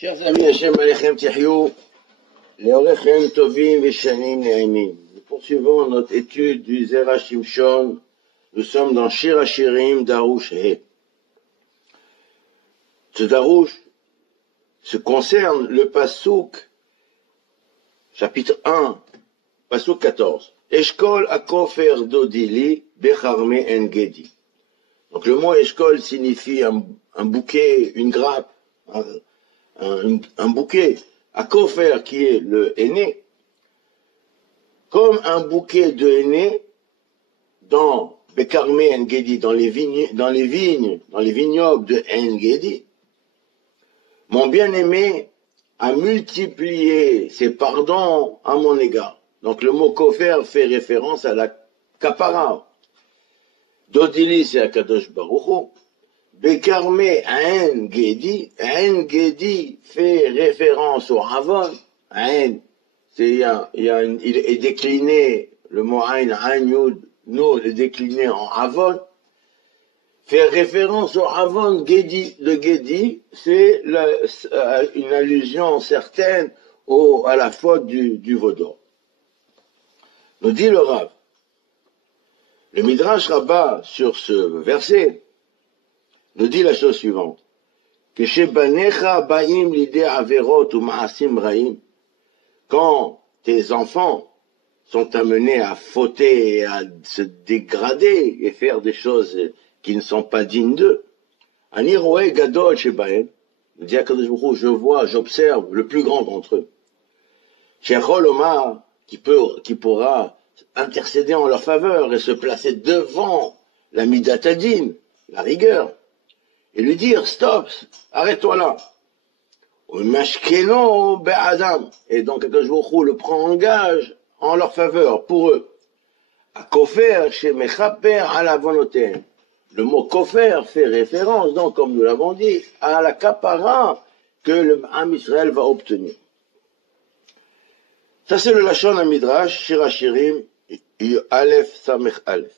Chers amis, Hachem Alechem Tihyou, Leorechem Tovim Veshanim Ne'imim. Nous poursuivons notre étude du Zera Shimshon. Nous sommes dans Shir Hashirim Darush He. Ce Darush se concerne le Pasouk, chapitre 1, Pasouk 14. Eshkol Akofer Dodili Becharme En Gedi. Donc le mot Eshkol signifie un bouquet, une grappe, un bouquet. Akofer qui est le aîné, comme un bouquet de aîné dans Bekarme En Gedi, dans les vignobles de En Gedi. Mon bien-aimé a multiplié ses pardons à mon égard. Donc le mot kofer fait référence à la kapara. Dodili c'est Akadosh Baruch Hu. Bekarme En Gedi fait référence au Havon. En, il est décliné, le mot Ain Yud, nous est décliné en Havon. Fait référence au Havon Gedi. Le Gedi, c'est une allusion certaine à la faute du Vaudor. Nous dit le Rav. Le Midrash Rabbah sur ce verset nous dit la chose suivante. Que chez Banecha Baim l'idée Averot ou Maasim Raim, quand tes enfants sont amenés à fauter et à se dégrader et faire des choses qui ne sont pas dignes d'eux, Ani Roé Gadol chez Baim, dit à Kadosh Baruch Hu, je vois, j'observe le plus grand d'entre eux. Chez Omar, qui pourra intercéder en leur faveur et se placer devant la midatadine, la rigueur, et lui dire, stop, arrête-toi là. Et donc, Akadosh Baruch Hu le prend en gage en leur faveur, pour eux. À kofer, chez mechaper, à la volonté. Le mot kofer fait référence, donc, comme nous l'avons dit, à la kapara que le Am Israël va obtenir. Ça, c'est le Lachon HaMidrash, Shir Hashirim, Aleph Samech Aleph.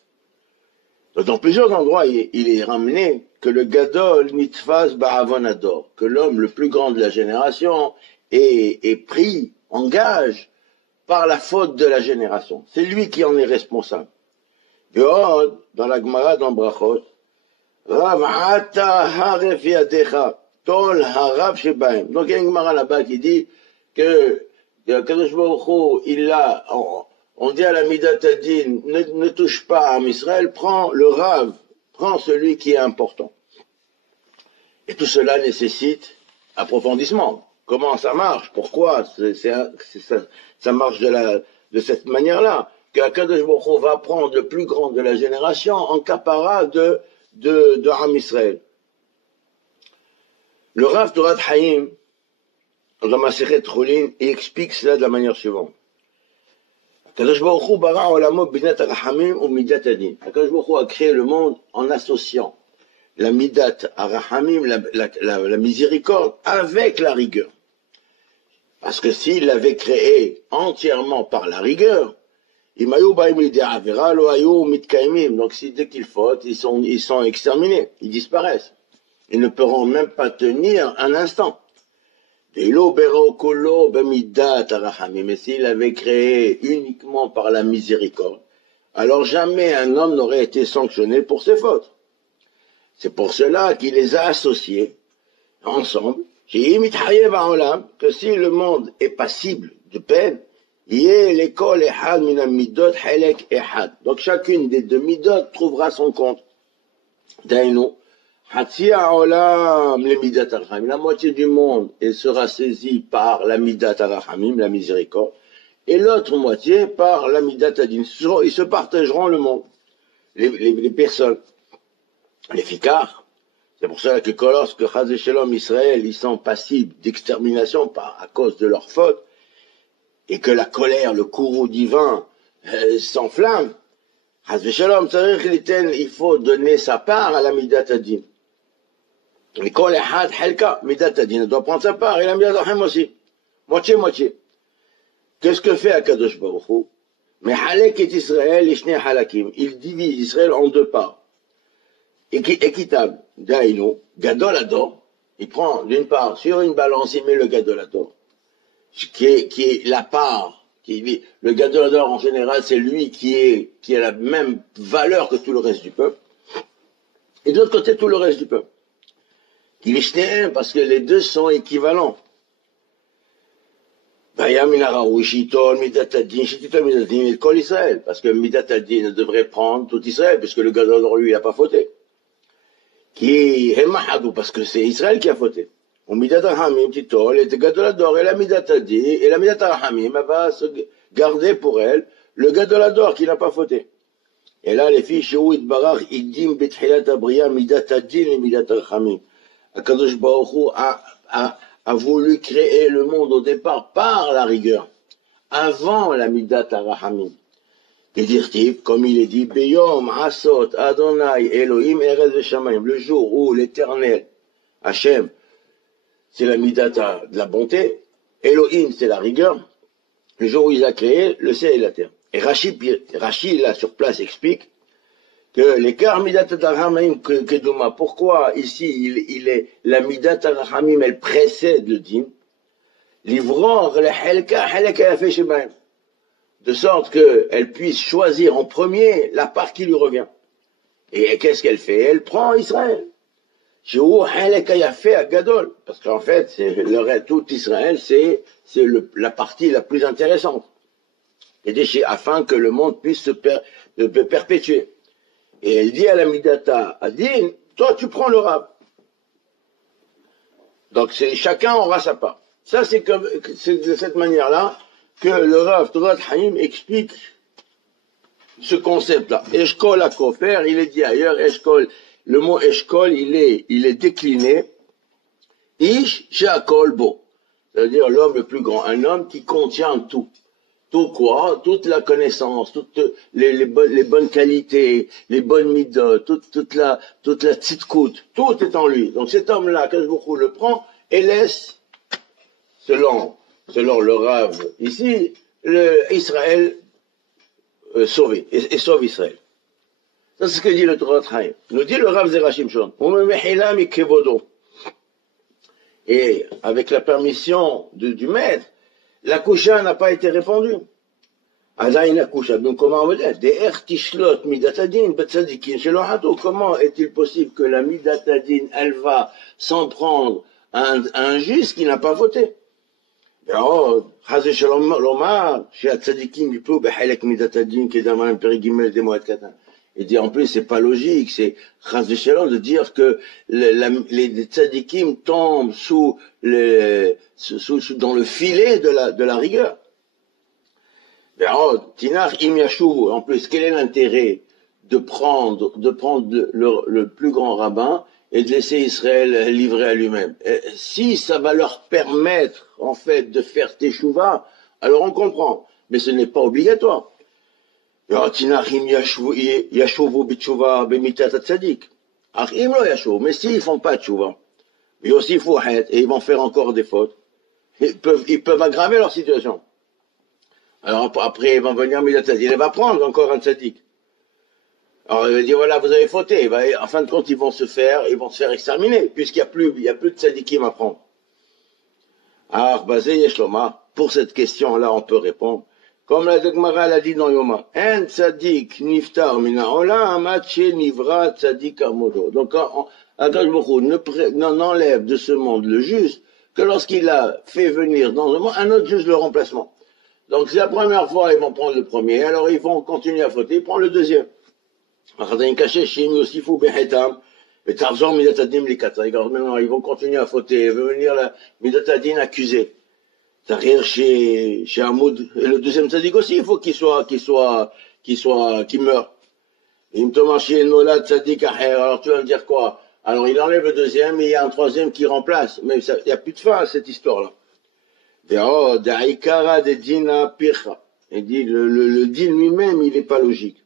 Dans plusieurs endroits, il est ramené que le Gadol Nitfaz Ba'avon Ador, que l'homme le plus grand de la génération est pris en gage par la faute de la génération. C'est lui qui en est responsable. Dans la Gemara, dans Brachot, Rav Ata Haref Yadecha, Tol Harav Shebaim. Donc il y a une Gemara là-bas qui dit que Kadosh Baruch Hu, on dit à la Midatadin, ne touche pas à Israël, prends le Rav, prends celui qui est important. Et tout cela nécessite approfondissement. Comment ça marche? Pourquoi ça marche de cette manière-là? Kadosh Baruch Hu va prendre le plus grand de la génération en capara de Am Israël. Le Rav Torat Haïm, dans la Masechet Chulin, il explique cela de la manière suivante. Akadosh Baruch Hu bara olamo binat arachamim ou midat adin. Akadosh Baruch Hu a créé le monde en associant la midat arachamim, la miséricorde, avec la rigueur. Parce que s'il l'avait créé entièrement par la rigueur, donc si dès qu'ils fautent, ils sont exterminés, ils disparaissent. Ils ne pourront même pas tenir un instant. Mais s'il avait créé uniquement par la miséricorde, alors jamais un homme n'aurait été sanctionné pour ses fautes. C'est pour cela qu'il les a associés ensemble, que si le monde est passible de peine, donc chacune des deux midot trouvera son compte. Daïno, la moitié du monde sera saisie par la midat arachamim, la miséricorde, et l'autre moitié par la midat adin. Ils se partageront le monde, les personnes, les ficards. C'est pour cela que lorsque Chaz v'Shalom Israël, ils sont passibles d'extermination à cause de leur faute, et que la colère, le courroux divin s'enflamme, Chaz v'Shalom, il faut donner sa part à la midat adin. Mais quand les had halka, midat adin doit prendre sa part, et la midat arachamim aussi. Moitié. Qu'est-ce que fait Akadosh Baruch Hu? Mais halek et Israël, ishne halakim. Il divise Israël en deux parts. Équitable. Daïno, gadol ador. Il prend, d'une part, sur une balance, il met le Gadolador, qui est la part, le Gadolador en général, c'est lui qui a la même valeur que tout le reste du peuple, et de l'autre côté, tout le reste du peuple. Il est parce que les deux sont équivalents. Parce que Midat Adin devrait prendre tout Israël, puisque le Gadolador, lui, il n'a pas fauté. Parce que c'est Israël qui a fauté. Midat Rahamim, Titol, et Gadolador, et la Midat Adin, et la Midat Rahamim, elle va se garder pour elle le Gadolador qui n'a pas fauté. Et là, les filles, Shehu Itbarach, Idim Betchilat Abriya, Midat Adin et Midat Rahamim. Akadosh Baruch Hu a voulu créer le monde au départ par la rigueur, avant la Midat Rahamim. Et dire-t-il, comme il est dit, Beyom Asot Adonai Elohim Erez Veshamayim, le jour où l'Éternel, Hachem, c'est la Midat de la bonté, Elohim, c'est la rigueur, le jour où il a créé le ciel et la terre. Et Rashi, là, sur place, explique que l'écart Midat Rahamim Keduma, pourquoi ici il est la Midat Rahamim, elle précède le din, Livror le Helka Yafeh Shebaim, de sorte qu'elle puisse choisir en premier la part qui lui revient. Et qu'est-ce qu'elle fait? Elle prend Israël. Parce qu'en fait, tout Israël, c'est la partie la plus intéressante. Et afin que le monde puisse se perpétuer. Et elle dit à la Midata Adin, toi tu prends le Rav. Donc chacun aura sa part. Ça c'est de cette manière-là que le Rav Torat Haim explique ce concept-là. Eshkol à Kofer, il est dit ailleurs, Eshkol, le mot Eshkol, il est décliné, Ish Sheakol Bo, c'est-à-dire l'homme le plus grand, un homme qui contient tout. Tout quoi? Toute la connaissance, toutes les bonnes qualités, les bonnes midot, toute la tzidkout, tout est en lui. Donc cet homme-là, Kajbouchou le prend et laisse, selon le Rav ici, Israël sauvé, et sauve Israël. Ça c'est ce que dit le Torah Chaim. Nous dit le Rav Zerachim Shon. Et avec la permission du maître, la kusha n'a pas été répandue. Azaïna kusha. Donc comment on veut dire? Comment est-il possible que la midatadin, elle va s'en prendre à un juste qui n'a pas voté? Il dit en plus c'est pas logique, c'est chas de shalom de dire que les tzadikim tombent dans le filet de la rigueur. En plus, quel est l'intérêt de prendre le plus grand rabbin et de laisser Israël livrer à lui-même? Si ça va leur permettre en fait de faire teshuva, alors on comprend, mais ce n'est pas obligatoire. Mais s'ils font pas de chouva, et aussi et ils vont faire encore des fautes, ils peuvent aggraver leur situation. Alors après, ils vont venir Midat Tzadik, il va prendre encore un tzadik. Alors il va dire voilà, vous avez fauté. En fin de compte, ils vont se faire exterminer, puisqu'il y a plus de tzadikim à prendre. Alors, pour cette question-là, on peut répondre. Comme la Gemara l'a dit dans Yoma, un tzadik niftar mina olam matche nivra tzadik amodo. Donc, Akadosh Baruch Hu n'enlève de ce monde le juste que lorsqu'il a fait venir dans le monde un autre juste le remplacement. Donc, c'est la première fois, ils vont prendre le premier, alors ils vont continuer à fauter, ils prennent le deuxième. Maintenant, ils vont continuer à fauter, il va venir la midatadin accusée. C'est-à-dire chez Hamoud, et le deuxième tzaddik aussi, il faut qu'il meure. Alors tu vas me dire quoi? Alors il enlève le deuxième, et il y a un troisième qui remplace. Mais il n'y a plus de fin à cette histoire-là. Il dit, le din lui-même, il n'est pas logique.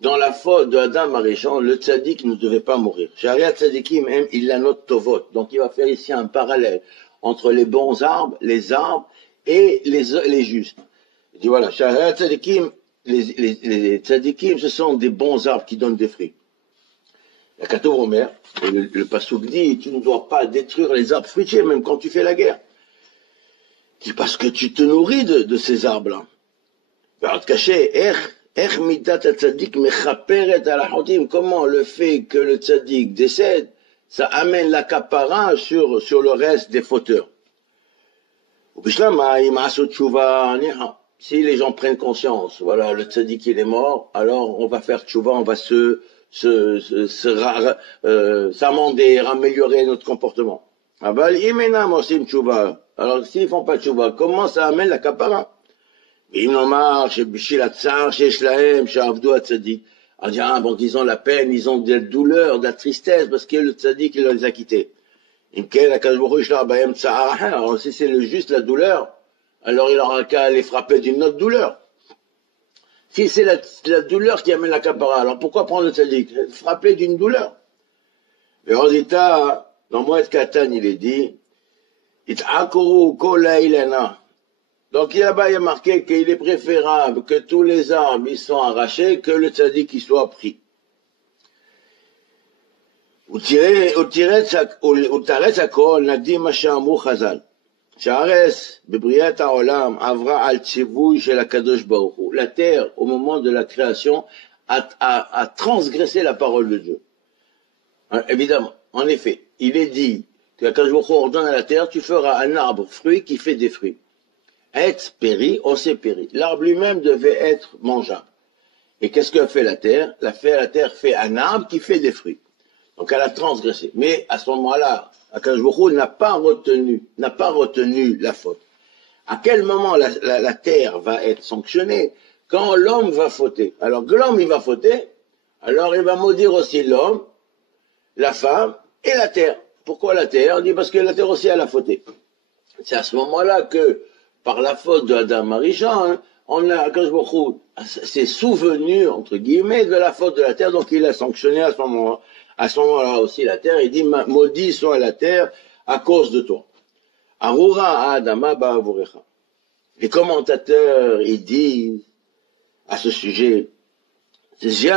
Dans la faute de Adam Arishon, le tzaddik ne devait pas mourir. Sharia tzaddikim, il a notre tovot. Donc il va faire ici un parallèle entre les bons arbres, les arbres et les justes. Il dit voilà, Sharia tzaddikim, les tzaddikim, ce sont des bons arbres qui donnent des fruits. La Katov Omer, le Passouk dit, tu ne dois pas détruire les arbres fruitiers, même quand tu fais la guerre. C'est parce que tu te nourris de ces arbres-là. Comment le fait que le tzaddik décède, ça amène l'accaparat sur le reste des fauteurs. Si les gens prennent conscience, voilà, le tzaddik il est mort, alors on va faire tchouva, on va s'amender, améliorer notre comportement. Alors s'ils font pas tchouva, comment ça amène l'accaparat? On dit, ah, bon, ils ont la peine, ils ont de la douleur, de la tristesse, parce que le tzaddik, il les a quittés. Alors, si c'est juste la douleur, alors il aura qu'à les frapper d'une autre douleur. Si c'est la douleur qui amène l'accaparat, alors pourquoi prendre le tzaddik? Frapper d'une douleur. Et on dit, dans Moed Katan, il est dit, donc là-bas, il y a marqué qu'il est préférable que tous les arbres ils sont arrachés que le tzaddik qui soit pris. La terre, au moment de la création, a transgressé la parole de Dieu. Évidemment, en effet, il est dit que quand je ordonne à la terre, tu feras un arbre fruit qui fait des fruits. Être péri, on s'est péri. L'arbre lui-même devait être mangeable. Et qu'est-ce que fait la terre? La terre fait un arbre qui fait des fruits. Donc elle a transgressé. Mais à ce moment-là, Akadosh Baruch Hu n'a pas retenu la faute. À quel moment la terre va être sanctionnée? Quand l'homme va fauter. Alors que l'homme il va fauter, alors il va maudire aussi l'homme, la femme et la terre. Pourquoi la terre? On dit parce que la terre aussi elle a fauté. C'est à ce moment-là que par la faute de Adam Arishon, on a, s'est souvenu, entre guillemets, de la faute de la terre, donc il a sanctionné à ce moment-là. À ce moment-là aussi la terre, il dit, maudit soit la terre à cause de toi. Arura Adama Ba'avurecha. Les commentateurs, ils disent, à ce sujet, c'est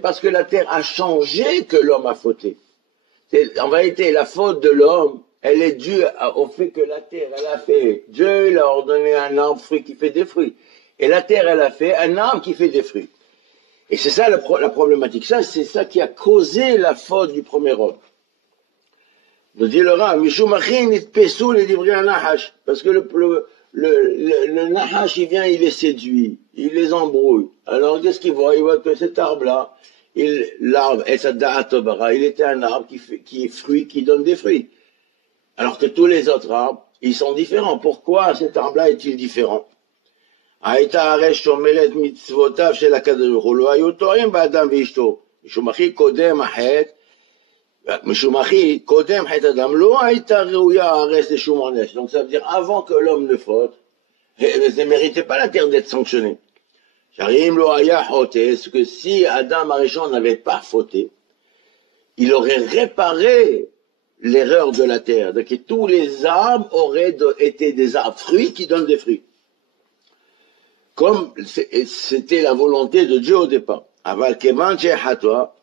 parce que la terre a changé que l'homme a fauté. En vérité, la faute de l'homme, elle est due au fait que la terre, elle a fait, Dieu il a ordonné un arbre fruit qui fait des fruits. Et la terre, elle a fait un arbre qui fait des fruits. Et c'est ça la problématique. Ça, c'est ça qui a causé la faute du premier homme. Nous dit le Rav, parce que le Nahash, il vient, il les séduit, il les embrouille. Alors, qu'est-ce qu'il voit? Il voit que cet arbre-là, l'arbre, il était un arbre qui est fruit, qui donne des fruits. Alors que tous les autres arbres, ils sont différents. Pourquoi cet arbre-là est-il différent? Donc ça veut dire, avant que l'homme ne faute, elle ne méritait pas la terre d'être sanctionnée. Parce que si Adam Arishon n'avait pas fauté, il aurait réparé l'erreur de la terre. Donc tous les arbres auraient été des arbres fruits qui donnent des fruits. Comme c'était la volonté de Dieu au départ.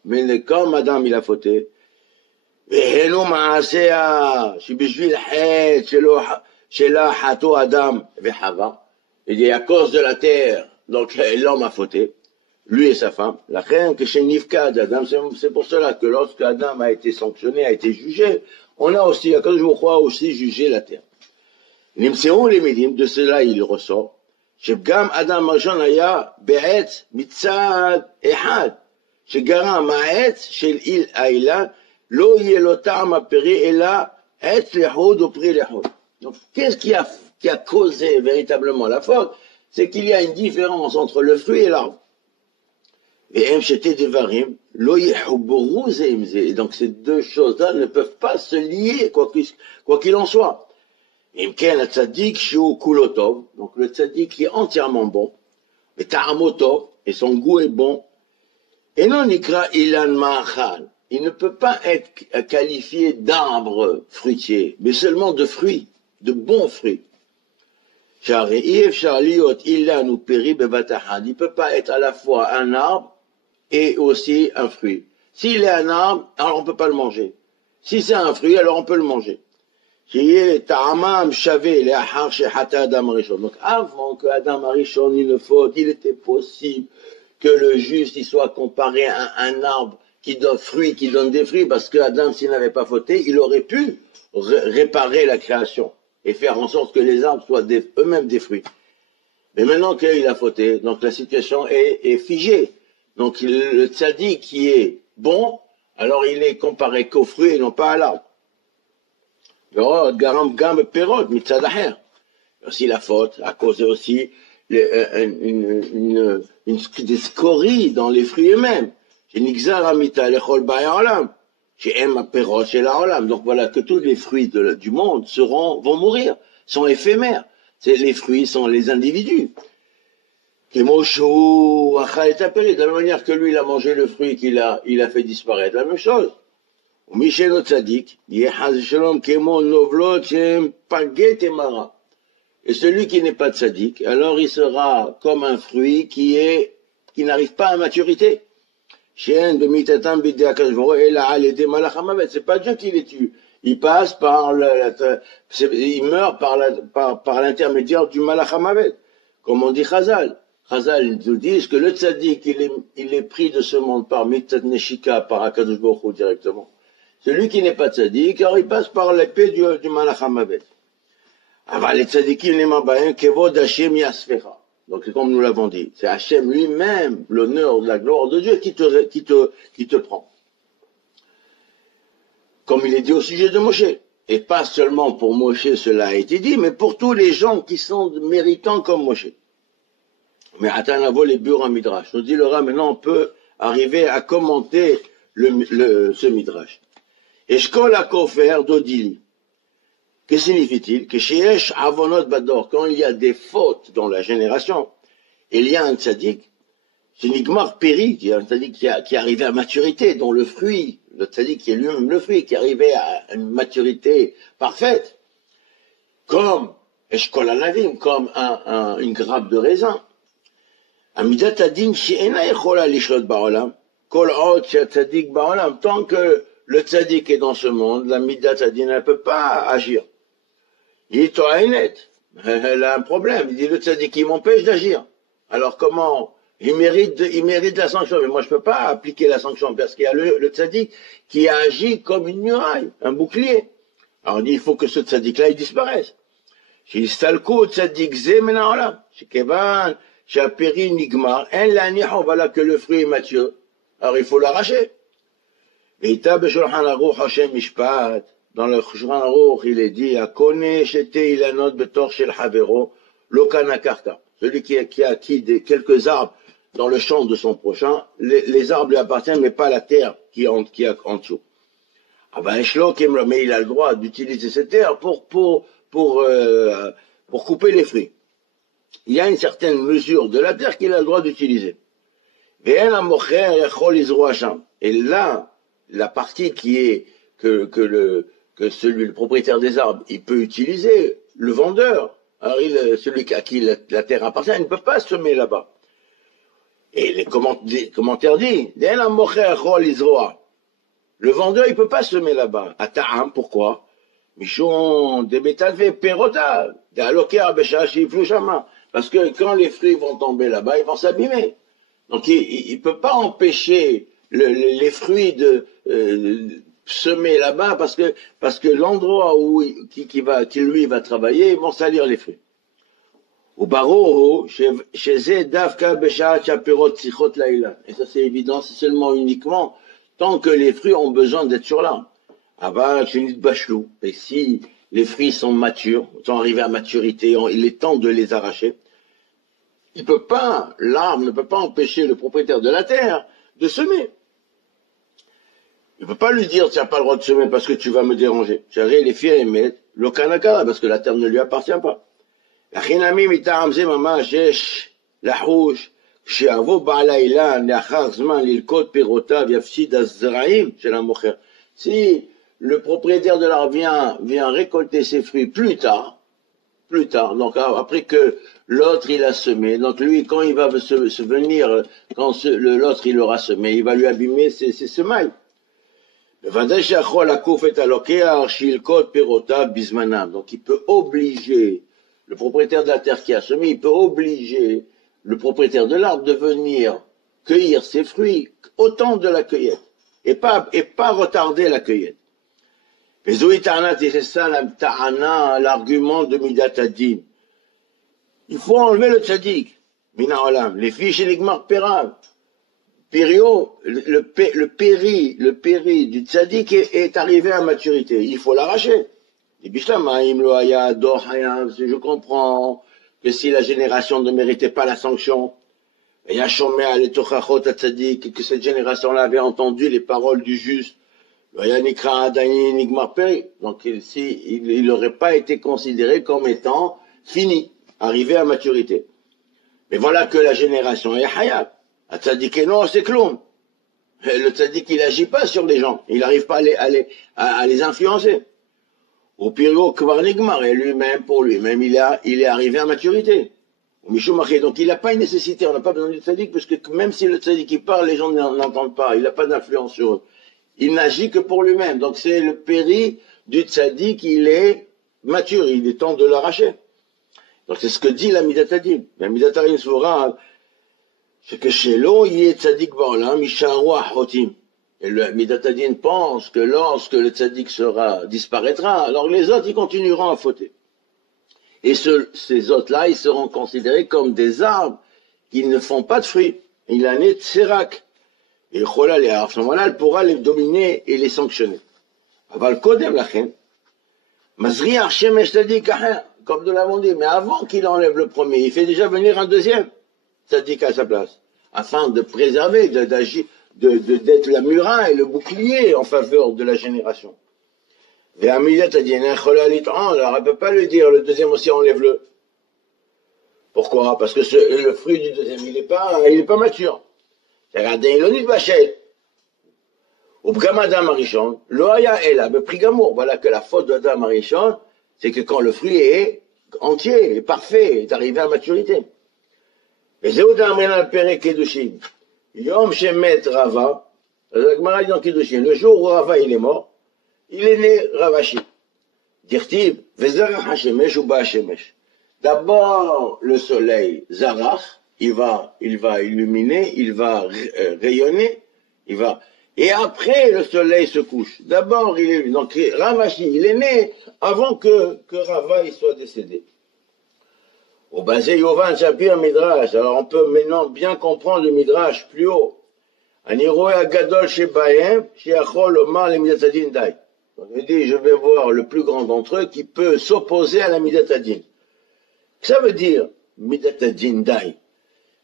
Mais comme Adam il a fauté, il dit à cause de la terre, donc l'homme a fauté, lui et sa femme. C'est pour cela que lorsque Adam a été sanctionné, a été jugé, on a aussi, à cause je crois aussi jugé la terre. De cela il ressort. שגם אדם הראשון היה בעץ מצד אחד, שגרם העץ של האילן, לא יהיה לו טעם הפרי, אלא עץ לחוד ופרי לחוד. Donc, qu'est-ce qui a causé véritablement la faute? C'est qu'il y a une différence entre le fruit et l'arbre. Et donc ces deux choses-là ne peuvent pas se lier, quoi qu'il en soit. Donc le tzaddik qui est entièrement bon, et ta'amotov, et son goût est bon, et non nikra ilan ma'achal, il ne peut pas être qualifié d'arbre fruitier, mais seulement de fruits, de bons fruits. Il ne peut pas être à la fois un arbre et aussi un fruit. S'il est un arbre, alors on ne peut pas le manger. Si c'est un fruit, alors on peut le manger. Donc avant que Adam Arishon il ne faute, il était possible que le juste il soit comparé à un arbre qui donne des fruits, parce que Adam, s'il n'avait pas fauté, il aurait pu réparer la création et faire en sorte que les arbres soient eux-mêmes des fruits. Mais maintenant qu'il a fauté, donc la situation est figée. Donc le tzaddik qui est bon, alors il est comparé qu'aux fruits et non pas à l'arbre. Aussi la faute a causé aussi des scories dans les fruits eux-mêmes. Donc voilà que tous les fruits du monde vont mourir, sont éphémères. Les fruits sont les individus. De la même manière que lui, il a mangé le fruit il a fait disparaître. La même chose. Et celui qui n'est pas tzaddik, alors il sera comme un fruit qui n'arrive pas à maturité. C'est pas Dieu qui les tue. Il passe il meurt par l'intermédiaire du malach hamavet. Comme on dit Chazal. Chazal nous dit que le tzaddik, il est pris de ce monde par mitzat neshika, par Akadosh Baruch Hu directement. Celui qui n'est pas tzaddik, alors il passe par l'épée du malach hamavet. Les tzaddikim les mabayim kevod Hashem yasfera. Donc comme nous l'avons dit, c'est Hashem lui-même, l'honneur, la gloire de Dieu qui te prend. Comme il est dit au sujet de Moshe. Et pas seulement pour Moshe, cela a été dit, mais pour tous les gens qui sont méritants comme Moshe. Mais Atanavo les burs en midrash. Nous dit le Rav, maintenant on peut arriver à commenter ce midrash. Eshkol akofer dodili. Que signifie-t-il? Que sheesh avonot bador, quand il y a des fautes dans la génération, il y a un tzaddik, c'est Nigmar Péri, un tzaddik qui est arrivé à maturité, dont le tzaddik qui est lui-même le fruit, qui est arrivé à une maturité parfaite, comme Eshkol Anavim, comme une grappe de raisin. Amidat adin she'ena yechola lishlot ba'olam, kol od she'tzadik ba'olam, tant que le tzaddik est dans ce monde, la midat adin ne peut pas agir. Il dit, elle a un problème. Il dit, le tzaddik, il m'empêche d'agir. Alors comment? Il mérite la sanction. Mais moi, je peux pas appliquer la sanction parce qu'il y a le tzaddik qui a agi comme une muraille, un bouclier. Alors on dit, il faut que ce tzaddik-là, il disparaisse. Shistalku tzaddik ze menaolam. Shikevan, shaperi nigmar, en la niho, voilà que le fruit est mature. Alors il faut l'arracher. Veita b'shulchan aruch Hashem mishpat. Dans le Shulchan Aruch, il est dit, Akone shete ilanot betor shel havero, lokana karka. Celui qui a acquis quelques arbres dans le champ de son prochain, les arbres lui appartiennent, mais pas la terre qui est en dessous. Ah ben, mais il a le droit d'utiliser cette terre pour couper les fruits. Il y a une certaine mesure de la terre qu'il a le droit d'utiliser. Et là, la partie qui est que le propriétaire des arbres, il peut utiliser, le vendeur. Alors celui à qui la terre appartient, il ne peut pas semer là-bas. Et les commentaires disent, le vendeur, il ne peut pas semer là-bas. Ata'am, pourquoi? Michon, des bétalvé, perota, des aloker, béchachi, flouchama. Parce que quand les fruits vont tomber là-bas, ils vont s'abîmer. Donc il ne peut pas empêcher les fruits de semer là-bas parce que l'endroit qui lui va travailler, ils vont salir les fruits. Au barreau, chez Davka Beshat Chapirot Sichot Laila. Et ça c'est évident, c'est seulement uniquement tant que les fruits ont besoin d'être sur l'arbre. Ava Chenit Bachelou. Et si les fruits sont matures, sont arrivés à maturité, il est temps de les arracher. L'arbre ne peut pas empêcher le propriétaire de la terre de semer. Il ne peut pas lui dire, tu n'as pas le droit de semer parce que tu vas me déranger. J'arrive les filles à émettre, le kanakara, parce que la terre ne lui appartient pas. La chinami mitam ze mamash yesh lahouch, כשיבוא בעל האילן לאחר זמן ללקוט פירותיו יפסיד הזרעים של המוכר. Si le propriétaire de l'arbre vient récolter ses fruits plus tard, plus tard. Donc après que l'autre il a semé, donc lui quand il va se venir, quand l'autre il aura semé, il va lui abîmer ses semailles. Donc il peut obliger le propriétaire de la terre qui a semé, il peut obliger le propriétaire de l'arbre de venir cueillir ses fruits au temps de la cueillette et pas retarder la cueillette. Et c'est ça l'argument de Midat Hadin. Il faut enlever le tzaddik. Mina olam. Les filles chez l'Igmar Perav. Pério, le péri du tzaddik est arrivé à maturité. Il faut l'arracher. Je comprends que si la génération ne méritait pas la sanction, et que cette génération-là avait entendu les paroles du juste, donc il n'aurait pas été considéré comme étant fini, arrivé à maturité. Mais voilà que la génération est hayat. Le tzaddik, il n'agit pas sur les gens, il n'arrive pas à les influencer. Au pire, Kvar Nigmar, et lui-même, pour lui-même, il est arrivé à maturité. Donc il n'a pas une nécessité, on n'a pas besoin du tzaddik, parce que même si le tzaddik il parle, les gens n'entendent pas, il n'a pas d'influence sur eux. Il n'agit que pour lui-même. Donc c'est le péri du tzaddik, il est mature, il est temps de l'arracher. Donc c'est ce que dit la Midat Hadin. La Midat Hadin Soura, c'est que chez l'eau, il y a tzaddik ba'olam, misharu achotim. Et le Midat Hadin pense que lorsque le tzaddik disparaîtra, alors les autres, ils continueront à fauter. Et ces autres-là, ils seront considérés comme des arbres qui ne font pas de fruits. Il en est tserak. Et à ce moment-là, elle pourra les dominer et les sanctionner. Aval kodem lachen, mazriach shemesh tzaddik acher, comme nous l'avons dit, mais avant qu'il enlève le premier, il fait déjà venir un deuxième tzaddik à sa place, afin de préserver, d'être la muraille, le bouclier en faveur de la génération. Alors elle ne peut pas lui dire, le deuxième aussi, enlève-le. Pourquoi? Parce que le fruit du deuxième, il n'est pas mature. Regardez, il est bachel. Au Adam Arishon, l'Oya est là, mais Prigamour. Voilà que la faute d'Adam Arishon, c'est que quand le fruit est entier, est parfait, est arrivé à maturité. Et c'est où t'amènes le père Kedushin. Yom Shemet Rava, le jour où Rava il est mort, il est né Ravashi. Dirtib, Vezarach Hashemesh ou Ba Hashemesh. D'abord, le soleil, Zarach, il va illuminer, il va rayonner, et après, le soleil se couche. D'abord, donc, Ravashi, il est né avant que Rava, il soit décédé. Au basé Yovan Shapir Midrash. Alors, on peut maintenant bien comprendre le Midrash plus haut. Aniroé Agadol Shebahem, Sheachol Omar le Midat Hadin Dai. Donc, il dit, je vais voir le plus grand d'entre eux qui peut s'opposer à la Midat Hadin. Ça veut dire, Midat Hadin Dai.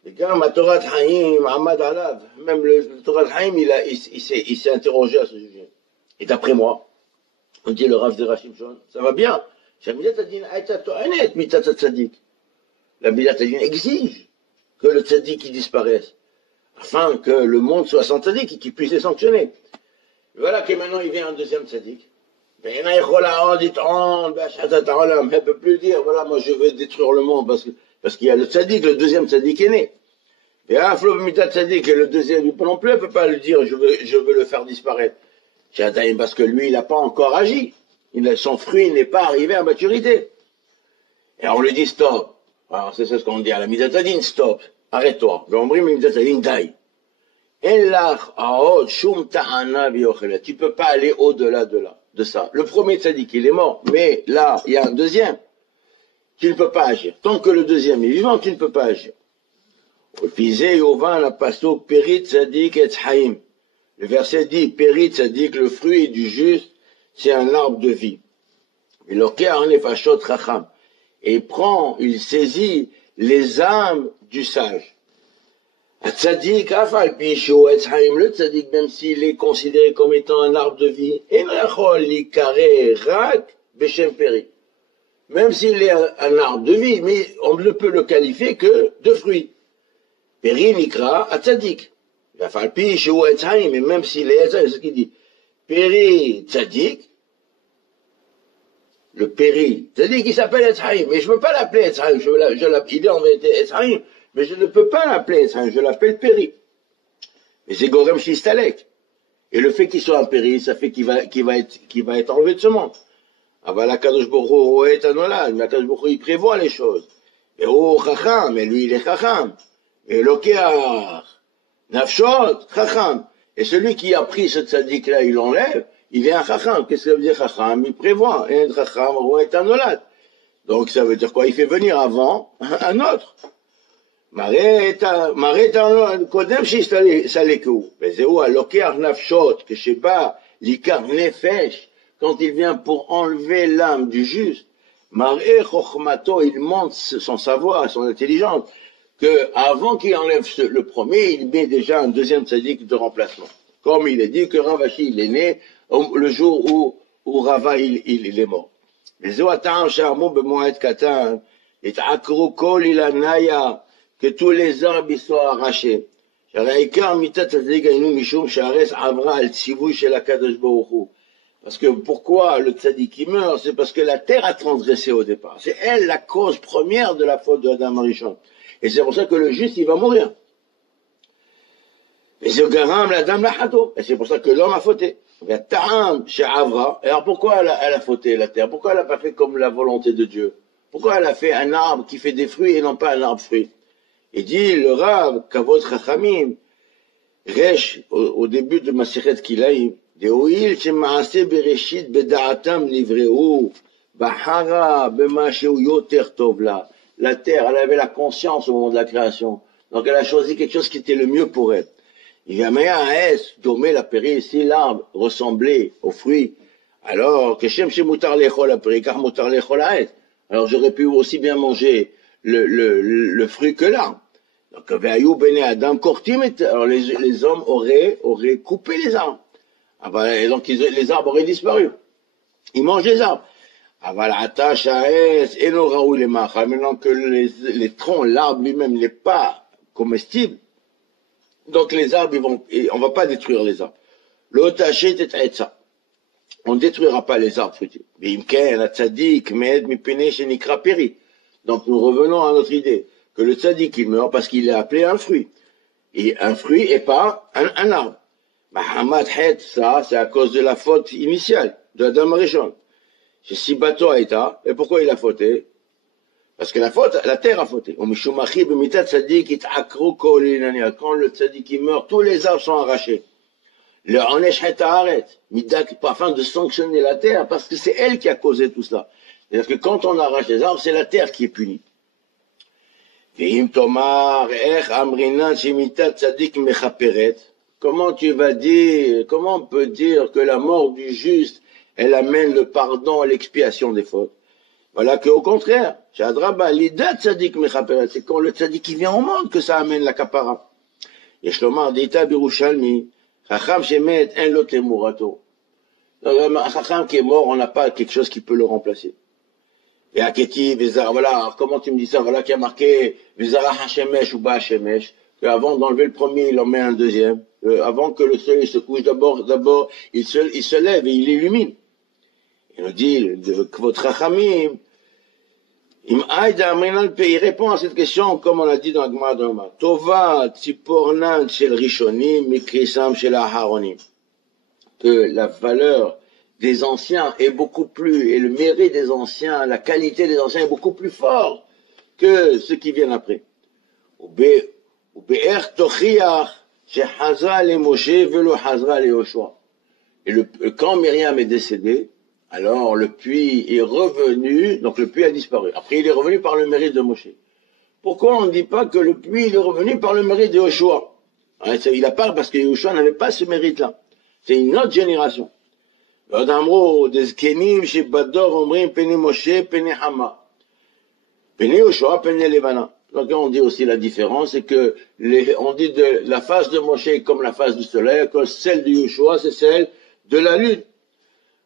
Et quand ma Torah Haïm, Ahmad Alav, même le Torah Haïm, il s'est interrogé à ce sujet. Et d'après moi, on dit le Rav de Rachim Shon, ça va bien. La Midat Hadin Aïta To'anet, Midat Tzadik. La Midat Hadin exige que le Tzadik il disparaisse, afin que le monde soit sans Tzadik et qu'il puisse les sanctionner. Voilà que maintenant il vient un deuxième tzaddik. Elle ne peut plus dire, voilà, moi je veux détruire le monde parce qu'il y a le tzaddik, le deuxième tzaddik est né. Et le deuxième non plus, elle ne peut pas lui dire, je veux le faire disparaître. Parce que lui, il n'a pas encore agi. Son fruit n'est pas arrivé à maturité. Et on lui dit stop. Alors c'est ce qu'on dit à la Midat Hadin, stop. Arrête-toi. Die. Tu peux pas aller au-delà de ça. Le premier tzaddik, il est mort, mais là, il y a un deuxième. Tu ne peux pas agir. Tant que le deuxième est vivant, tu ne peux pas agir. Le verset dit, Périt tzaddik, le fruit du juste, c'est un arbre de vie. Et il saisit les âmes du sage. Le tzaddik, même s'il est considéré comme étant un arbre de vie, même s'il est un arbre de vie, mais on ne peut le qualifier que de fruit. Péri nikra tzaddik. Mais même s'il est, c'est ce qu'il dit. Péri tzaddik, le péri. C'est-à-dire qu'il s'appelle Etzraïm, mais je ne peux pas l'appeler Etzraïm. Il est en vérité Etzraïm, mais je ne peux pas l'appeler Etzraïm, je l'appelle péri. Mais c'est Gorem Shistalek. Et le fait qu'il soit un péri, ça fait qu'il va être enlevé de ce monde. Ah bah la Kadosh Baruch Hu est un olad, mais la Kadosh Baruch Hu, il prévoit les choses. Et oh Chacham, et lui il est Chacham. Et Lokeach, Nafshot, Chacham. Et celui qui a pris ce tzaddik là, il l'enlève, il est un Chacham. Qu'est-ce que ça veut dire Chacham? Il prévoit. Et un Chacham est un olad. Donc ça veut dire quoi? Il fait venir avant un autre. מראה את קודם שהסתלקו, וזהו הלוקח נפשות, כשבא ליקח נפש, quand il vient pour enlever l'âme du juste, maré chokhmato, il montre son savoir, son intelligence, que avant qu'il enlève le premier, il met déjà un deuxième tzaddik de remplacement. Comme il est dit que Ravashi, il est né le jour où Rava, il est mort. וזהו הטעם שאמרו במועד קטן, התעקרו כל אילניה, que tous les arbres soient arrachés. Parce que pourquoi le tzaddik qui meurt? C'est parce que la terre a transgressé au départ. C'est elle la cause première de la faute de Adam Arishon. Et c'est pour ça que le juste, il va mourir. Et c'est pour ça que l'homme a fauté. Et alors pourquoi elle a fauté, la terre? Pourquoi elle n'a pas fait comme la volonté de Dieu? Pourquoi elle a fait un arbre qui fait des fruits et non pas un arbre fruit? Il dit, le Rav, Kavod Chachamim, Resh, au début de Masechet Kilaim, de Oil, Shemaase Bereshit, Bedaatam, Livreu, Bahara, Bemasheu Yoter Tovla. La terre, elle avait la conscience au moment de la création. Donc elle a choisi quelque chose qui était le mieux pour elle. Il y a un S, Domé la péri, si l'arbre ressemblait aux fruits, alors, que Shem Shemutar Lechol la péri, car Mutar Lechol la S. Alors j'aurais pu aussi bien manger le fruit que l'arbre. Donc, alors les hommes auraient coupé les arbres. Ah ben, et donc les arbres auraient disparu. Ils mangent les arbres. Ah ben, maintenant que les troncs, l'arbre lui-même n'est pas comestible, donc les arbres, on va pas détruire les arbres. On ne détruira pas les arbres fruitiers. Donc nous revenons à notre idée, que le tzaddik il meurt parce qu'il est appelé un fruit. Et un fruit et pas un arbre. Mahamad Het, ça c'est à cause de la faute initiale de Adam Arishon. Chez Sibato Aïta, et pourquoi il a fauté? Parce que la terre a fauté. Quand le tzaddik il meurt, tous les arbres sont arrachés. Le Onesh Het Haaret, afin de sanctionner la terre, parce que c'est elle qui a causé tout cela. C'est-à-dire que quand on arrache les arbres, c'est la terre qui est punie. Comment tu vas dire, comment on peut dire que la mort du juste, elle amène le pardon, l'expiation des fautes? Voilà qu'au contraire, c'est quand le tzaddik qui vient au monde que ça amène la kapara. Yeshlomar d'Ita Birushalmi, Chacham shemet en lo temurato. Un chacham qui est mort, on n'a pas quelque chose qui peut le remplacer. Et Aketi, voilà, alors comment tu me dis ça? Voilà qui a marqué Vizara Hashemesh ou Ba Hashemesh, qu'avant d'enlever le premier, il en met un deuxième. Avant que le soleil se couche, d'abord, il se lève et il illumine. Il nous dit, votre Chachamim, il répond à cette question comme on l'a dit dans Gemara Doma. Tova Tzipornan Shel Rishonim, Mikrisam Shel Aharonim. Que la valeur des anciens est beaucoup plus, et le mérite des anciens, la qualité des anciens est beaucoup plus fort que ceux qui viennent après. Et quand Myriam est décédée, alors le puits est revenu, donc le puits a disparu. Après il est revenu par le mérite de Moshe. Pourquoi on ne dit pas que le puits est revenu par le mérite de Yoshua? Il a pas, parce que Yoshua n'avait pas ce mérite-là. C'est une autre génération. Donc on dit aussi la différence, c'est que on dit de la face de Moshe comme la face du soleil, que celle de Yoshua c'est celle de la lune.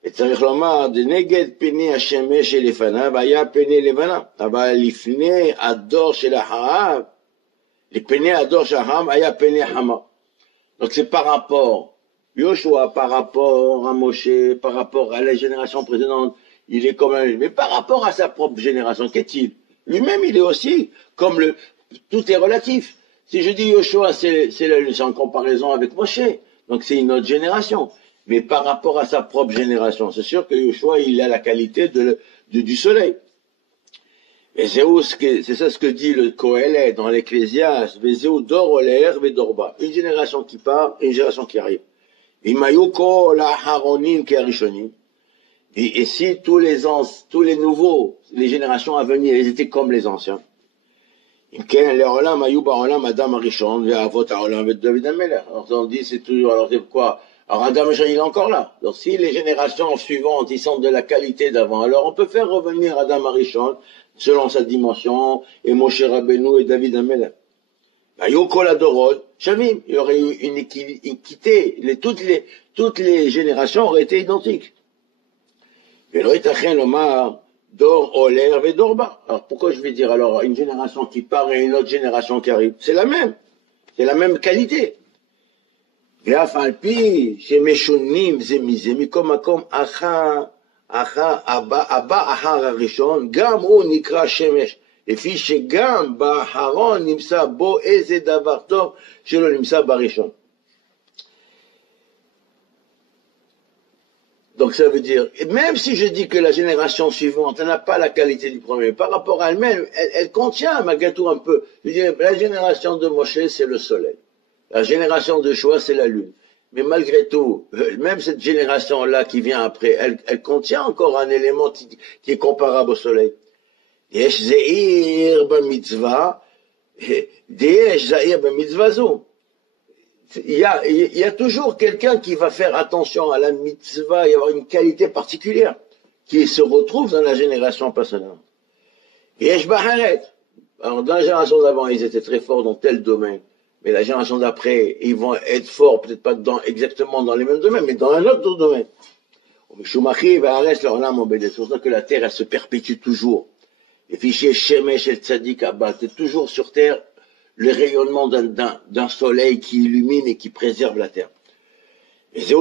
Et צריך לומר, דנגד פני השמש שלפניו היה פני לבנה, אבל לפני הדור שלאחריו, לפני הדור שלאחריו היה פני חמה. Donc c'est par rapport Yoshua par rapport à Moshe, par rapport à la génération précédente, il est comme un... Mais par rapport à sa propre génération, qu'est-il? Lui-même, il est aussi comme le... Tout est relatif. Si je dis Yoshua, c'est en comparaison avec Moshe, donc c'est une autre génération. Mais par rapport à sa propre génération, c'est sûr que Yoshua, il a la qualité du soleil. Et c'est ça ce que dit le Kohelet dans l'Ecclésiaste, Vezeu dor oler vedorba. Une génération qui part, une génération qui arrive. Imayuko la haronim ki arishonim. Et si tous les nouveaux, les générations à venir, ils étaient comme les anciens. Alors on dit, c'est toujours, alors c'est quoi? Alors Adam il est encore là. Donc si les générations suivantes, ils sont de la qualité d'avant, alors on peut faire revenir Adam Arishon, selon sa dimension, et Moshe Rabbeinu et David Amelech. Yokol Dorod, Shamim, il y aurait eu une équité, toutes les générations auraient été identiques. Dor, Oler, Vedorba. Alors pourquoi je vais dire alors une génération qui part et une autre génération qui arrive? C'est la même qualité. ואף על פי שמשונים זה מזה, מכל מקום הבא אחר הראשון, גם הוא נקרא שמש, לפי שגם באחרון נמצא בו איזה דבר טוב שלא נמצא בראשון. Donc ça veut dire, même si je dis que la génération suivante n'a pas la qualité du premier, par rapport à elle-même, elle contient malgré tout un peu. Je veux dire, la génération de Moshe, c'est le soleil. La génération de Shoah, c'est la lune. Mais malgré tout, même cette génération-là qui vient après, elle contient encore un élément qui est comparable au soleil. Yesh ze'ir b'mitzvah, yesh ze'ir b'mitzvah zo. Il y a toujours quelqu'un qui va faire attention à la mitzvah et avoir une qualité particulière qui se retrouve dans la génération précédente. Yesh b'haret. Alors dans la génération d'avant, ils étaient très forts dans tel domaine. Mais la génération d'après, ils vont être forts, peut-être pas exactement dans les mêmes domaines, mais dans un autre domaine. C'est pour ça que la terre, elle se perpétue toujours. Les fichiers Shemesh et Tzadik Abba, c'est toujours sur terre le rayonnement d'un soleil qui illumine et qui préserve la terre. C'est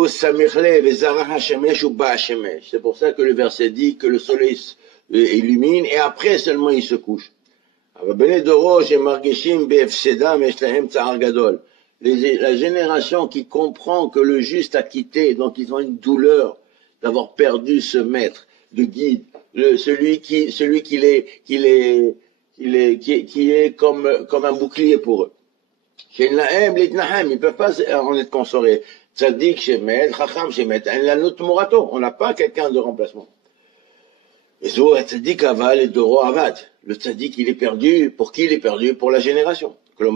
pour ça que le verset dit que le soleil illumine et après seulement il se couche. La génération qui comprend que le juste a quitté, donc ils ont une douleur d'avoir perdu ce maître, de guide, celui qui est comme un bouclier pour eux. Ils ne peuvent pas en être consolés. Tzadik shemet, chacham shemet, on n'a pas quelqu'un de remplacement. Le tzaddik, il est perdu. Pour qui il est perdu? Pour la génération. Il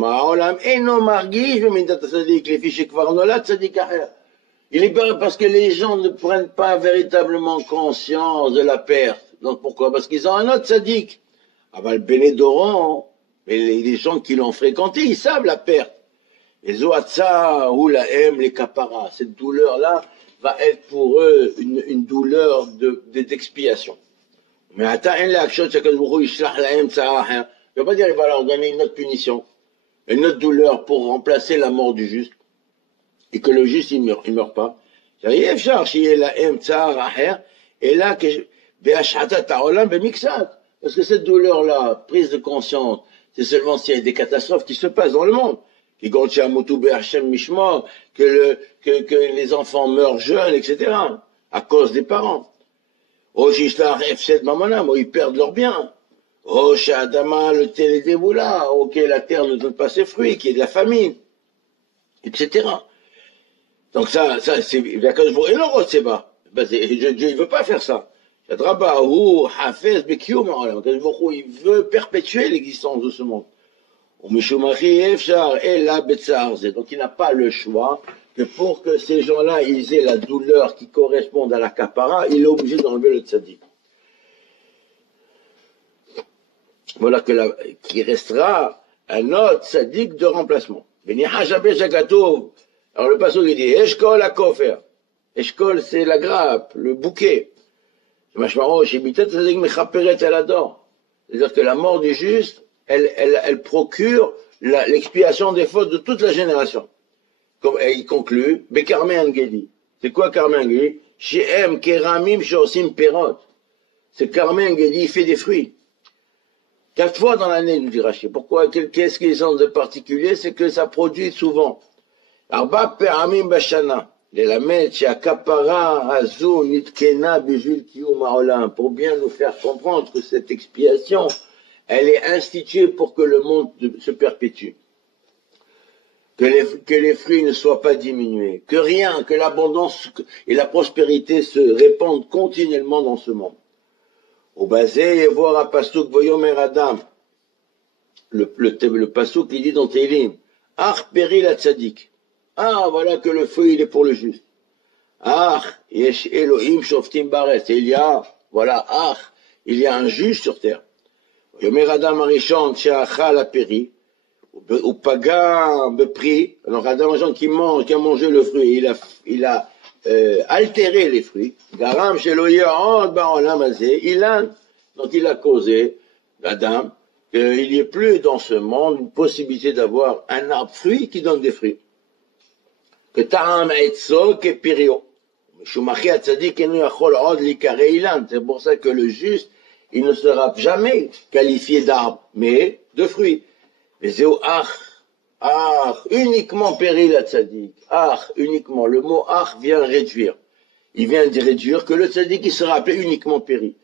est perdu parce que les gens ne prennent pas véritablement conscience de la perte. Donc pourquoi? Parce qu'ils ont un autre tzaddik. Aval Bénédoron, mais les gens qui l'ont fréquenté, ils savent la perte. Et Zoatsa ou la M, les kapara, cette douleur-là va être pour eux une douleur d'expiation. Mais attends, il ne veut pas dire qu'il va leur donner une autre punition, une autre douleur pour remplacer la mort du juste, et que le juste il meurt pas. Et là parce que cette douleur-là, prise de conscience, c'est seulement s'il y a des catastrophes qui se passent dans le monde. Que les enfants meurent jeunes, etc. à cause des parents. Oh, ils perdent leurs biens. Oh, Shadama, le télédéboula, ok, la terre ne donne pas ses fruits, qu'il y ait de la famine, etc. Donc ça, c'est, et l'Orot, Dieu, il veut pas faire ça. Il veut perpétuer l'existence de ce monde. Donc il n'a pas le choix que pour que ces gens-là, ils aient la douleur qui corresponde à la kapara, il est obligé d'enlever le tzaddik. Voilà qui restera un autre tzaddik de remplacement. Alors le passage il dit, Eshkol à kofer. Eshkol c'est la grappe, le bouquet. C'est-à-dire que la mort du juste, elle procure l'expiation des fautes de toute la génération. Et il conclut, Bekarme Angeli. C'est quoi Karme Angeli? Shehem Keramim Shosim Perot. Ce Carmen, il dit, il fait des fruits. 4 fois dans l'année, nous dit Rachid. Pourquoi? Qu'est-ce qu'ils ont de particulier? C'est que ça produit souvent. Arba pe'amim bashana. L'elamed she'akapara azu nitkena bijul kiyum ha'olam. Pour bien nous faire comprendre que cette expiation, elle est instituée pour que le monde se perpétue. Que les fruits ne soient pas diminués. Que rien, que l'abondance et la prospérité se répandent continuellement dans ce monde. Au basé, et voir à Pasuk Voyomer Adam. Le Pasuk qui dit dans Télim, Ach peri la tzadik. Ah, voilà que le feu, il est pour le juste. Ach, yesh Elohim shoftim baret. Il y a, voilà, ach, il y a un juge sur terre. Voyomer Adam Arishon, she'acha la peri. Ou paga bepri. Alors Adam Arishon qui a mangé le fruit, il a altéré les fruits. Garam sheloye od ba'olam hazeh. Donc il a causé, Adam, qu'il n'y ait plus dans ce monde une possibilité d'avoir un arbre fruit qui donne des fruits. Que ta'am etzo ke pirio. Shumachi atzadik enu yachol od likare ilan. C'est pour ça que le juste, il ne sera jamais qualifié d'arbre, mais de fruit. Mais c'est au uniquement péril la tzadik. Uniquement. Le mot vient réduire. Il vient de réduire que le tzadik, il sera appelé uniquement péril.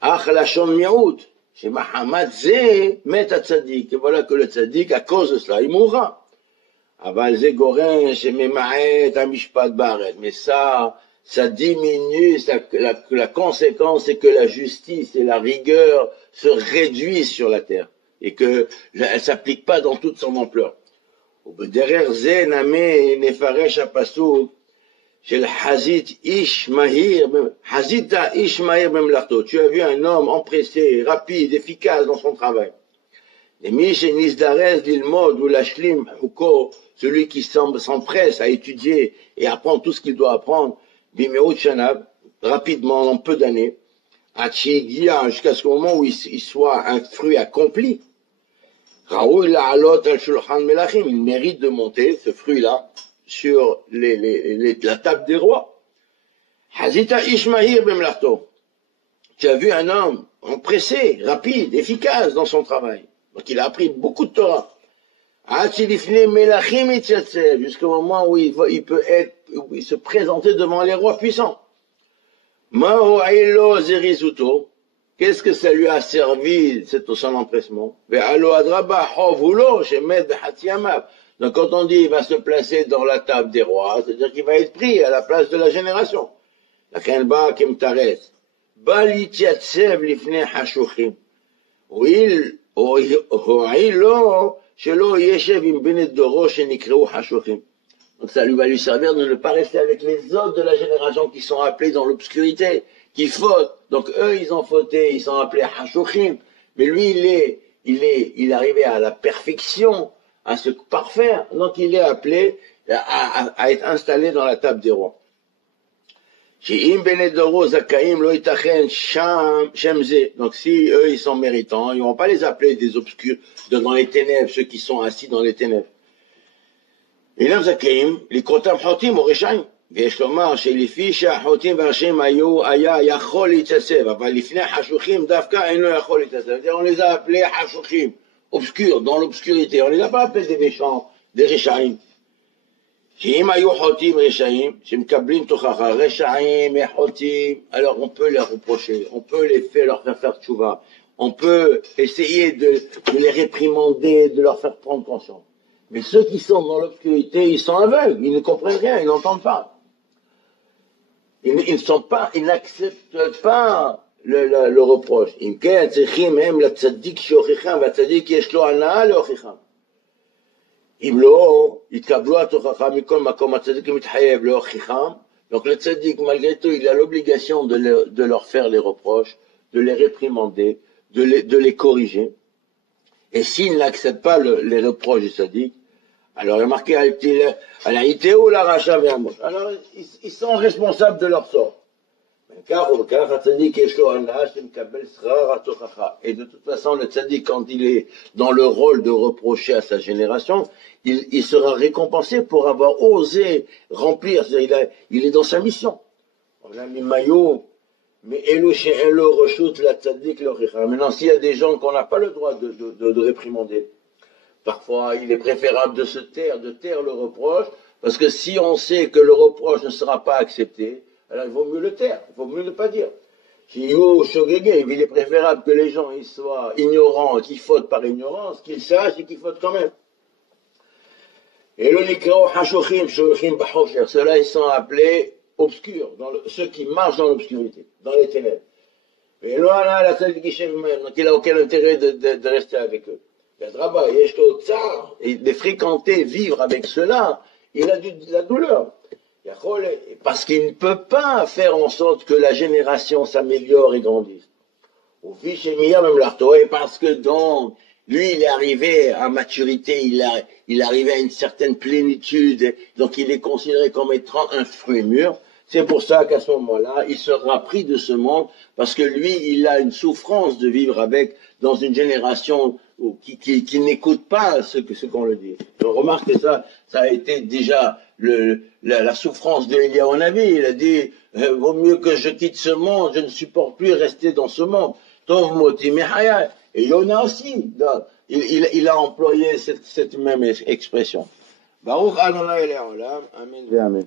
Lachon miaout. Chez Mahamad Zé, met à tzadik. Et voilà que le tzadik, à cause de cela, il mourra. Aval Zé Goren, chez Memaet, Amishpat Baret. Mais ça diminue, la conséquence, c'est que la justice et la rigueur se réduisent sur la terre. Et que elle s'applique pas dans toute son ampleur. Derrière Zé, Namé, Nefaresh, Apasou, chez le Hazit Ishmahir, Hazita Ishmahir Memlarto. Tu as vu un homme empressé, rapide, efficace dans son travail. Les Mish et Nizdarez d'Ilmod ou Lashlim Huko, celui qui s'empresse à étudier et apprendre tout ce qu'il doit apprendre, Bimeout Shanab, rapidement, en peu d'années, Achigia, jusqu'à ce moment où il soit un fruit accompli. Raoul La'alot al-Shulchan Melachim, il mérite de monter, ce fruit-là, sur la table des rois. Hazita Ishmahir Bemlarto. Tu as vu un homme empressé, rapide, efficace dans son travail. Donc il a appris beaucoup de Torah. Jusqu'au moment où il peut se présenter devant les rois puissants. Qu'est-ce que ça lui a servi, son empressement? Donc quand on dit il va se placer dans la table des rois, c'est-à-dire qu'il va être pris à la place de la génération. La kenba kimtares. Balitiyatsev lifnei hashuchim. Donc ça lui va lui servir de ne pas rester avec les autres de la génération qui sont appelés dans l'obscurité, qui fautent. Donc eux, ils ont fauté, ils sont appelés hashuchim. Mais lui, il est arrivé à la perfection, à se parfaire. Donc il est appelé à être installé dans la table des rois. Donc si eux, ils sont méritants, ils vont pas les appeler des obscurs, dans les ténèbres, ceux qui sont assis dans les ténèbres. אינם זכאים לקרותם חוטאים או רשעים, ויש לומר שלפי שהחוטאים והרשעים היה יכול להתייצב, אבל לפני חשוכים דווקא אינו יכול להתייצב. On les a appelés חשוכים, obscurs, dans l'obscurité. On les a pas appelés des méchants, des רשעים. שאם היו חוטאים רשעים, שמקבלים תוכחה, רשעים וחוטאים, alors on peut les reprocher, on peut leur faire tchouva, on peut essayer de les réprimander, de leur faire prendre conscience. Mais ceux qui sont dans l'obscurité, ils sont aveugles, ils ne comprennent rien, ils n'entendent pas. Ils n'acceptent pas le reproche. אם כן, צריכים הם לצדיק שהוכיחם, והצדיק יש לו הנאה להוכיחם. אם לא, יתקבלו התוכחה מכל מקום, הצדיק מתחייב להוכיחם. Donc le tzaddik, malgré tout, il a l'obligation de leur faire les reproches, de les réprimander, de les corriger. Et s'ils n'acceptent pas les reproches du tzaddik, alors il est marqué alors ils sont responsables de leur sort. Et de toute façon, le tzaddik, quand il est dans le rôle de reprocher à sa génération, il sera récompensé pour avoir osé remplir, il est dans sa mission. Mais Elou chez Elou rechute la tzaddik le richa. Maintenant, s'il y a des gens qu'on n'a pas le droit de réprimander, parfois il est préférable de se taire, de taire le reproche, parce que si on sait que le reproche ne sera pas accepté, alors il vaut mieux le taire, il vaut mieux ne pas dire. Il est préférable que les gens ils soient ignorants, qu'ils fautent par ignorance, qu'ils sachent et qu'ils fautent quand même. Et le Nikrao Hashochim, Shochim Bahosher, ceux-là ils sont appelés obscurs, ceux qui marchent dans l'obscurité, dans les ténèbres. Et là, la tzaddik même, donc il n'a aucun intérêt de rester avec eux. Et de fréquenter, vivre avec cela, il a de la douleur. Parce qu'il ne peut pas faire en sorte que la génération s'améliore et grandisse. Au fils et même l'arto, et parce que donc, lui, il est arrivé à maturité, il est arrivé à une certaine plénitude, donc il est considéré comme étant un fruit mûr. C'est pour ça qu'à ce moment-là, il sera pris de ce monde, parce que lui, il a une souffrance de vivre avec, dans une génération qui n'écoute pas ce qu'on le dit. On remarque que ça a été déjà la souffrance de Eliyahu Hanavi. Il a dit, vaut mieux que je quitte ce monde, je ne supporte plus rester dans ce monde. Tov moti mehaya. Et Yona aussi, il a employé cette même expression. Baruch Adonai Le'olam, Amen. Amen.